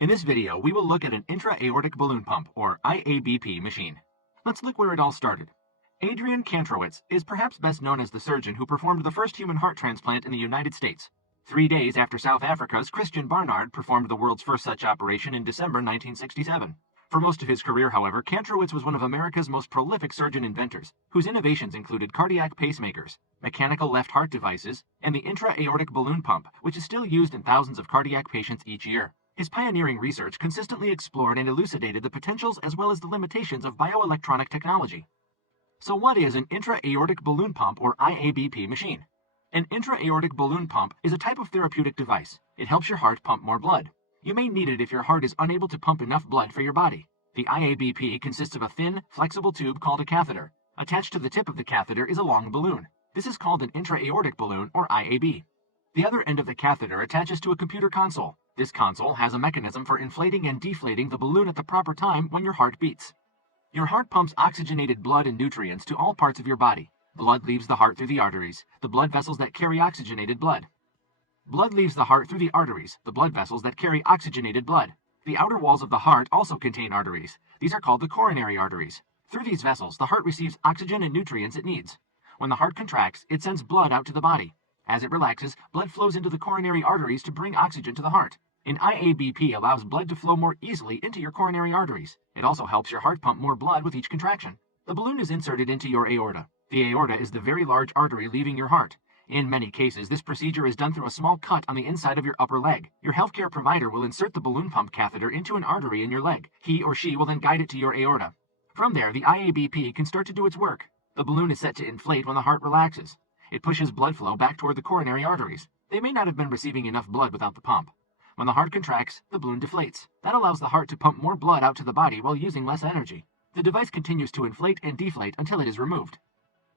In this video, we will look at an intra-aortic balloon pump, or IABP machine. Let's look where it all started. Adrian Kantrowitz is perhaps best known as the surgeon who performed the first human heart transplant in the United States. 3 days after South Africa's Christian Barnard performed the world's first such operation in December 1967. For most of his career, however, Kantrowitz was one of America's most prolific surgeon inventors, whose innovations included cardiac pacemakers, mechanical left heart devices, and the intra-aortic balloon pump, which is still used in thousands of cardiac patients each year. His pioneering research consistently explored and elucidated the potentials as well as the limitations of bioelectronic technology. So what is an intra-aortic balloon pump, or IABP machine? An intra-aortic balloon pump is a type of therapeutic device. It helps your heart pump more blood. You may need it if your heart is unable to pump enough blood for your body. The IABP consists of a thin, flexible tube called a catheter. Attached to the tip of the catheter is a long balloon. This is called an intra-aortic balloon, or IAB. The other end of the catheter attaches to a computer console. This console has a mechanism for inflating and deflating the balloon at the proper time when your heart beats. Your heart pumps oxygenated blood and nutrients to all parts of your body. Blood leaves the heart through the arteries, the blood vessels that carry oxygenated blood. Blood leaves the heart through the arteries, the blood vessels that carry oxygenated blood. The outer walls of the heart also contain arteries. These are called the coronary arteries. Through these vessels, the heart receives oxygen and nutrients it needs. When the heart contracts, it sends blood out to the body. As it relaxes, blood flows into the coronary arteries to bring oxygen to the heart. An IABP allows blood to flow more easily into your coronary arteries. It also helps your heart pump more blood with each contraction. The balloon is inserted into your aorta. The aorta is the very large artery leaving your heart. In many cases, this procedure is done through a small cut on the inside of your upper leg. Your healthcare provider will insert the balloon pump catheter into an artery in your leg. He or she will then guide it to your aorta. From there, the IABP can start to do its work. The balloon is set to inflate when the heart relaxes. It pushes blood flow back toward the coronary arteries. They may not have been receiving enough blood without the pump. When the heart contracts, the balloon deflates. That allows the heart to pump more blood out to the body while using less energy. The device continues to inflate and deflate until it is removed.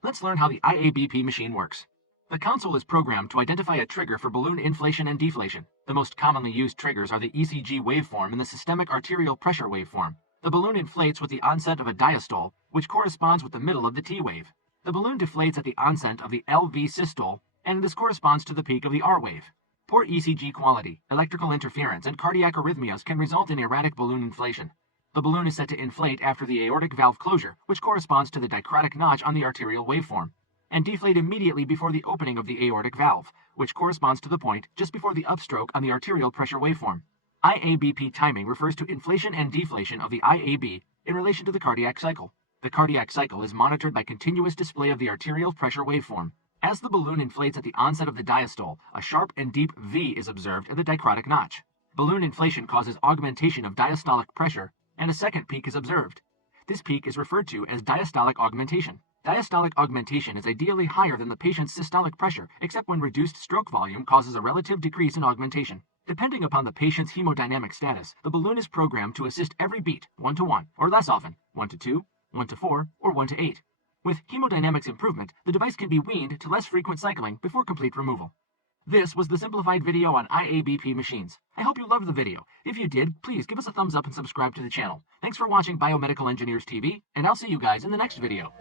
Let's learn how the IABP machine works. The console is programmed to identify a trigger for balloon inflation and deflation. The most commonly used triggers are the ECG waveform and the systemic arterial pressure waveform. The balloon inflates with the onset of a diastole, which corresponds with the middle of the T wave. The balloon deflates at the onset of the LV systole, and this corresponds to the peak of the R wave. Poor ECG quality, electrical interference, and cardiac arrhythmias can result in erratic balloon inflation. The balloon is set to inflate after the aortic valve closure, which corresponds to the dicrotic notch on the arterial waveform, and deflate immediately before the opening of the aortic valve, which corresponds to the point just before the upstroke on the arterial pressure waveform. IABP timing refers to inflation and deflation of the IAB in relation to the cardiac cycle. The cardiac cycle is monitored by continuous display of the arterial pressure waveform. As the balloon inflates at the onset of the diastole, a sharp and deep V is observed in the dicrotic notch. Balloon inflation causes augmentation of diastolic pressure, and a second peak is observed. This peak is referred to as diastolic augmentation. Diastolic augmentation is ideally higher than the patient's systolic pressure, except when reduced stroke volume causes a relative decrease in augmentation. Depending upon the patient's hemodynamic status, the balloon is programmed to assist every beat, 1 to 1, or less often, 1 to 2, 1 to 4, or 1 to 8. With hemodynamics improvement, the device can be weaned to less frequent cycling before complete removal. This was the simplified video on IABP machines. I hope you loved the video. If you did, please give us a thumbs up and subscribe to the channel. Thanks for watching Biomedical Engineers TV, and I'll see you guys in the next video.